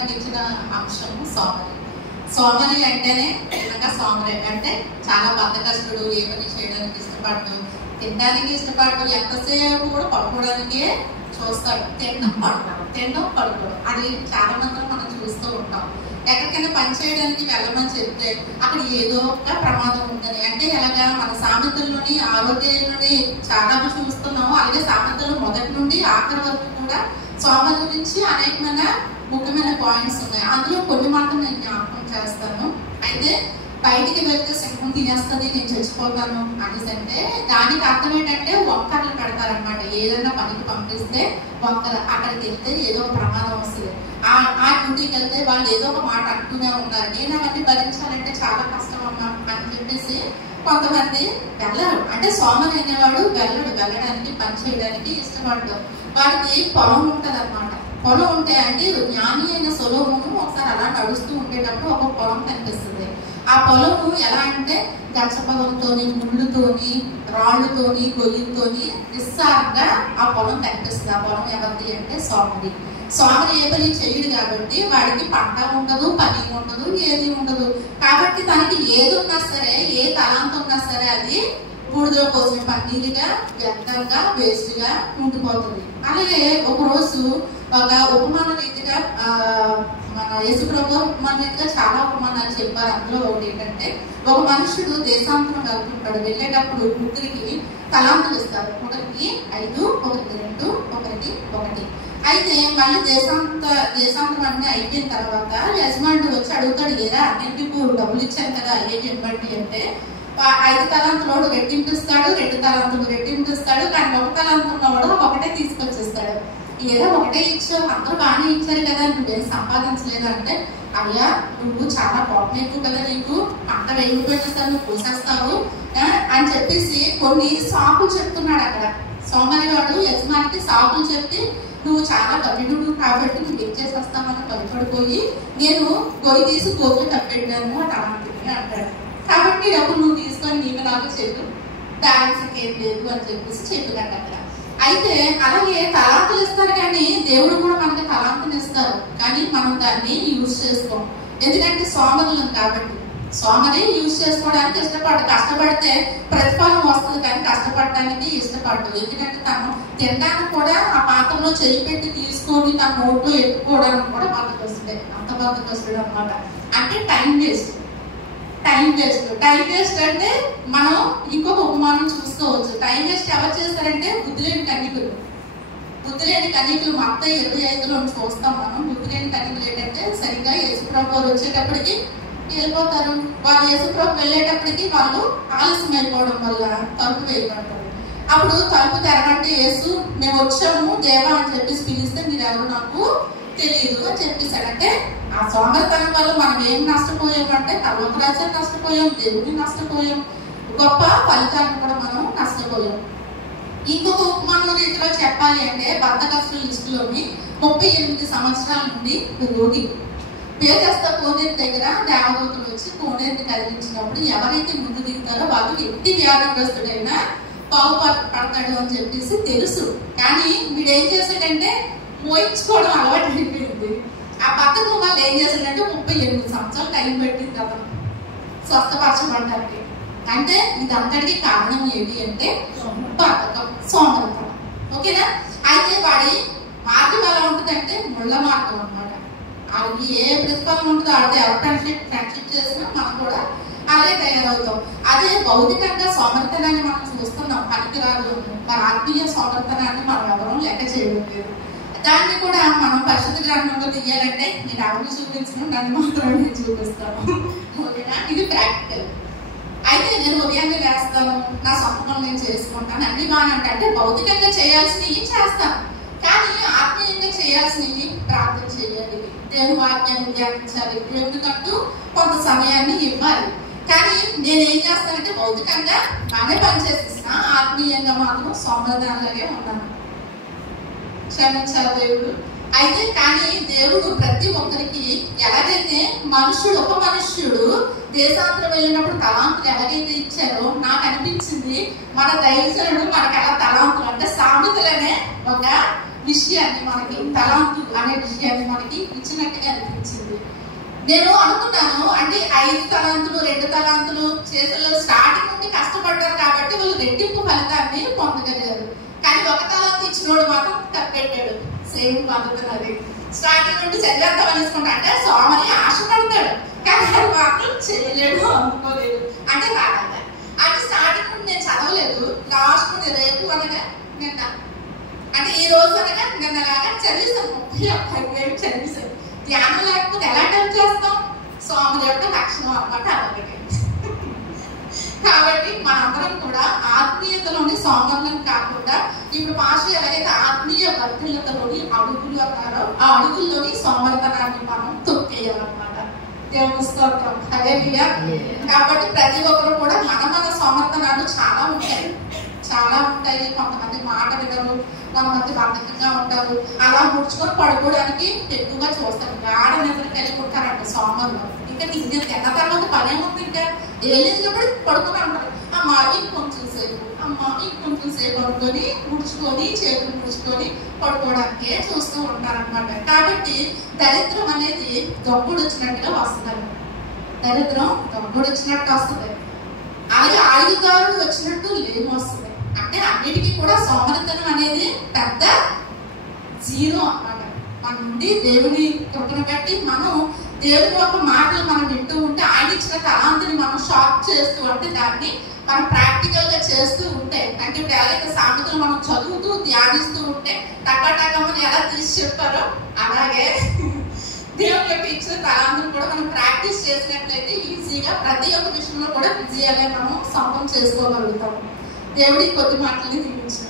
నాకు ఇచ్చిన అంశం సోమరి. సోమరి అంటేనే నిజంగా సోమరి అంటే చాలా బద్ధకస్తుడు, ఏ పని చేయడానికి ఇష్టపడ్డు, తినడానికి ఇష్టపడ్డు, ఎంతసేపు కూడా పడుకోవడానికే చూస్తాడు. తినడం పడుకోవడం అది చాలా మంది మనం చూస్తూ ఉంటాం. ఎక్కడికైనా పని చేయడానికి వెళ్ళమని చెప్తే అక్కడ ఏదో ఒక ప్రమాదం ఉందని, అంటే ఎలాగా మన సామెతల్లోని ఆరోగ్యంలోని చాలా చూస్తున్నాము. అలాగే సామెతలు మొదటి నుండి ఆఖరి వరకు కూడా సోమరి గురించి అనేకమైన ముఖ్యమైన పాయింట్స్ ఉన్నాయి. అందులో కొన్ని మాత్రం నేను జ్ఞాపకం చేస్తాను. అయితే బయటికి వెళ్తే సింహం తినేస్తుంది, నేను చచ్చిపోతాను అనేసి అంటే దానికి అర్థం ఏంటంటే వంకర్లు పెడతారనమాట. ఏదైనా పనికి పంపిస్తే వంకర, అక్కడికి వెళ్తే ఏదో ఒక ప్రమాదం వస్తుంది. ఆ డ్యూటీకి వెళ్తే వాళ్ళు ఏదో ఒక మాట అంటూనే ఉన్నారు. నేను అవన్నీ భరించాలంటే చాలా కష్టం అమ్మా అని చెప్పేసి కొంతమంది వెళ్ళరు. అంటే సోమరి అనేవాడు వెళ్ళడానికి పని చేయడానికి ఇష్టపడ్డాడు. వాడికి పొలం ఉంటది అనమాట. పొలం ఉంటే అంటే జ్ఞాని అయిన సొలొమోను ఒకసారి అలా నడుస్తూ ఉండేటప్పుడు ఒక పొలం కనిపిస్తుంది. ఆ పొలము ఎలా అంటే గచ్చపదంతోని, ముళ్ళుతోని, రాళ్ళతోని, గొయ్యితోని నిస్సారంగా ఆ పొలం కనిపిస్తుంది. ఆ పొలం ఎవరిది అంటే సోమరి. సోమరి ఏ పని చేయడు కాబట్టి వాడికి పంట ఉండదు, పని ఉండదు, ఏది ఉండదు. కాబట్టి తనకి ఏది ఉన్నా సరే, ఏ తలాంతం ఉన్నా సరే అది బూడిదలో పోసిన పన్నీరుగా, వ్యర్థంగా, వేస్ట్ గా ఉండిపోతుంది. అలాగే ఒక రోజు ఒక ఉపమాన రీతిగా మన యేసుప్రభు ఉపమాన రీతిగా చాలా ఉపమానాలు చెప్పారు. అందులో ఒకటి ఏంటంటే ఒక మనుషుడు దేశాంతరం వెళ్తుంటాడు. వెళ్ళేటప్పుడు ముగ్గురికి తలాంతులు ఇస్తారు. ఒకరికి 5, ఒకరికి 2, ఒకరికి 1. అయితే మళ్ళీ దేశాంతరం అన్ని అయిపోయిన తర్వాత యజమానుడు వచ్చి అడుగుతాడు, ఏరా అన్నింటికి డబ్బులు ఇచ్చాను కదా, ఏం ఇవ్వండి అంటే 5 తలాంతులోడు రెట్టింపిస్తాడు, 2 తలాంతులు రెట్టింపిస్తాడు. కానీ 1 తలాంతున్నవాడు ఒకటే తీసుకొచ్చేస్తాడు. ఏదో ఒకటే ఇచ్చావు, అందరూ బాగానే ఇచ్చారు కదా, నువ్వేం సంపాదించలేదు అంటే, అయ్యా నువ్వు చాలా కోపం ఎక్కువ కదా, నీకు పంట వేగిపోయినా నువ్వు పూసేస్తావు అని చెప్పేసి కొన్ని సాకులు చెప్తున్నాడు. అక్కడ సోమరి వాడు యజమానికి సాకులు చెప్పి, నువ్వు చాలా కఠినుడు కాబట్టి నువ్వు ఇచ్చేసేస్తామని భయపడిపోయి నేను గొయ్యి తీసి గోతులు తప్పెట్టాను అని అంటాడు. కాబట్టి డబ్బులు నువ్వు తీసుకొని నీకు నాకు చెప్పు, బ్యాలెన్స్ ఏం లేదు అని చెప్పేసి చెప్పినట్టు అక్కడ. అయితే అలాగే తలాంతులు ఇస్తారు, కానీ దేవుడు కూడా మనకి తలాంతులు ఇస్తారు, కానీ మనం దాన్ని యూజ్ చేసుకోం. ఎందుకంటే సోమరులం కాబట్టి. సోమరి యూజ్ చేసుకోవడానికి ఇష్టపడదు. కష్టపడితే ప్రతిఫలం వస్తుంది, కానీ కష్టపడడానికి ఇష్టపడదు. ఎందుకంటే తను తినడానికి కూడా ఆ పాత్రలో చేయి పెట్టి తీసుకొని తన నోట్లో ఎత్తుకోవడానికి కూడా బద్దకొస్తుంది. అంత బద్దకొస్తుంది అనమాట. అంటే టైం వేస్ట్ అంటే మనం ఇంకొక ఉపమానం చూసుకోవచ్చు. టైం వేస్ట్ ఎవరు చేస్తారంటే బుద్ధిలేని కన్యకులు మొత్తం 25లో చూస్తాం మనం. బుద్ధిలేని కన్యకులు ఏంటంటే సరిగ్గా యేసుప్రభు వచ్చేటప్పటికి వెళ్ళిపోతారు. వాళ్ళు యేసుప్రభు వెళ్ళేటప్పటికి వాళ్ళు ఆలస్యం అయిపోవడం వల్ల తలుపు వేయబడతారు. అప్పుడు తలుపు తెరవంటే యేసు మేము వచ్చాము దేవా అని చెప్పేసి పిలిస్తే మీరు ఎవరు నాకు తెలియదు అని చెప్పేశాడంటే ఆ సోమరితనం వల్ల మనం ఏం నష్టపోయామంటే పర్వతరాజ్యాన్ని నష్టపోయాం, దేవుడిని నష్టపోయాం, గొప్ప ఫలితాలను కూడా మనం నష్టపోయాం. ఇంకొక ఉపమానం రీతిలో చెప్పాలి అంటే బద్ధకస్తుల లిస్టులోని 38 సంవత్సరాల నుండి రోగి పేదస్త కోనేరు దగ్గర దేవదూతలు వచ్చి కోనేరుని కదిలించినప్పుడు ఎవరైతే ముందు దిగుతారో వాళ్ళు ఎట్టి వ్యాధిగ్రస్తుడైనా బాగుపడతాడు అని చెప్పేసి తెలుసు. కానీ వీడేం చేశాడంటే మోయించుకోవడం అలవాటు అయిపోయింది. ఆ బద్ధకం వాళ్ళు ఏం చేశాడంటే 38 సంవత్సరాలు టైం పెట్టింది కదా స్వస్థపరచబడ్డానికి. అంటే ఇదంతటికి కారణం ఏంటి అంటే బద్ధకం, సోమరితనం. ఓకేనా? అయితే వాడి మార్గం ఎలా ఉంటుందంటే ముళ్ళ మార్గం అనమాట. వాళ్ళకి ఏ ప్రతిఫలం ఉంటుందో ఆడితే ఎవరు ఫ్రెండ్షిప్ చేసినా మనం కూడా అదే తయారవుతాం. అదే భౌతికంగా సోమరితనాన్ని మనం చూస్తున్నాం, పనికిరాదు. మన ఆత్మీయ సోమరితనాన్ని మనం ఎవరూ లెక్క చేయడం లేదు. దాన్ని కూడా మనం పరిశుద్ధ గ్రంథంలో తీయాలంటే నేను ఎవరిని చూపించను, నన్ను మాత్రమే నేను చూపిస్తాను. ఓకేనా? ఇది ప్రాక్టికల్. అయితే నేను ఉదయాన్నే వేస్తాను, నా సొంతం నేను చేసుకుంటాను, అన్ని బాగానే ఉంటాయి. అంటే భౌతికంగా చేయాల్సినవి చేస్తాను, కానీ ఆత్మీయంగా చేయాల్సినవి ప్రార్థన చేయాలి, దేవుని వాక్యాన్ని ధ్యానించాలి, దేవునికంటూ కొంత సమయాన్ని ఇవ్వాలి. కానీ నేనేం చేస్తానంటే భౌతికంగా బాగానే పనిచేస్తున్నా, ఆత్మీయంగా మాత్రం సోమరితనంలాగే ఉన్నాను. క్షమించాలి దేవుడు. అయితే కానీ దేవుడు ప్రతి ఒక్కరికి ఎలాగైతే ఒక మనుష్యుడు దేశాంతరం వెళ్ళినప్పుడు తలాంతులు ఎలాగైతే ఇచ్చారో నాకు అనిపించింది మన దైవజనుడు మనకు ఎలా తలాంతులు అంటే సామెతలనే ఒక విషయాన్ని మనకి తలాంతు అనే విషయాన్ని మనకి ఇచ్చినట్టుగా అనిపించింది. నేను అనుకున్నాను అంటే 5 తలాంతులు 2 తలాంతులు చేతుల్లో స్టార్టింగ్ నుండి కష్టపడ్డారు కాబట్టి వాళ్ళు రెట్టింపు ఫలితాన్ని పొందగలిగారు. కానీ 1 తలాంతు ఇచ్చినోడు మాత్రం తప్పెట్టాడు. సేమ్ పద్ధతి స్టార్టింగ్ నుండి చదివేంత వలుసుకుంటా అంటే సోమని ఆశపడతాడు కానీ అది మాత్రం చేయలేడు, అనుకోలేదు అంటే రాగల అంటే స్టార్టింగ్ నుండి నేను చదవలేదు. లాస్ట్ నుండి రేపు అనగా నిన్న అంటే ఈ రోజు అనగా నిన్నలాగా చదివిస్తాను. 31 చదివిస్తాను. ధ్యానం లేకపోతే ఎలా టైం చేస్తాం? సోమరి యొక్క లక్షణం అన్నమాట అలాగే. కాబట్టి మనందరం కూడా ఆత్మీయతలోని సోమరులం కాకుండా ఇప్పుడు పాస్టర్ ఎలాగైతే ఆత్మీయ వర్ధలతలోని అడుగులు అన్నారో ఆ అడుగుల్లోని సోమరితనాన్ని మనం తొక్కేయాలన్నమాట. దేవుని స్తోత్రం. హల్లెలూయా. కాబట్టి ప్రతి ఒక్కరు కూడా మన సోమరితనాలు చాలా ఉంటాయి. కొంతమంది మాట వినరు, కొంతమంది బద్ధకంగా ఉంటారు. అలా ముడుచుకొని పడుకోవడానికి ఎక్కువగా చూస్తారు. గాఢ నిద్ర కలిగి ఉంటారంట సోమరులు. ఇంకా తిన్న తర్వాత పనేముంది, ఇంకా ఏళ్ళప్పుడు పడుకుని ఉంటారు. అమ్మ ఇంకొంచెం సేపు పడుకొని ముడుచుకొని చేతులు ముడుచుకొని పడుకోవడానికే చూస్తూ ఉంటారనమాట. కాబట్టి దరిద్రం అనేది దొంగుడు వచ్చినట్టుగా వస్తుంది. దరిద్రం దొంగుడు వచ్చినట్టు వస్తుంది. అలాగే ఆయుధాలు వచ్చినట్టు లేని వస్తుంది. అంటే అన్నిటికీ కూడా సోమరితనం అనేది పెద్ద జీరో అన్నమాట. మన నుండి దేవుని కృపను బట్టి మనం దేవుని యొక్క మాటలు మనం వింటూ ఉంటే ఆయన ఇచ్చిన తలాంతిని మనం షార్ప్ చేస్తూ అంటే దాన్ని మనం ప్రాక్టికల్ గా చేస్తూ ఉంటే అంటే ఎవరైతే సామెతలు మనం చదువుతూ ధ్యానిస్తూ ఉంటే టకాటకమని ఎలా తీసి చెప్పారో అలాగే దేవుని యొక్క ఇచ్చిన తలాంతిని కూడా మనం ప్రాక్టీస్ చేసినట్లయితే ఈజీగా ప్రతి ఒక్క విషయంలో కూడా విజయాలే మనం సొంతం చేసుకోగలుగుతాము. దేవుడి కొద్ది మాటలని దీవించిన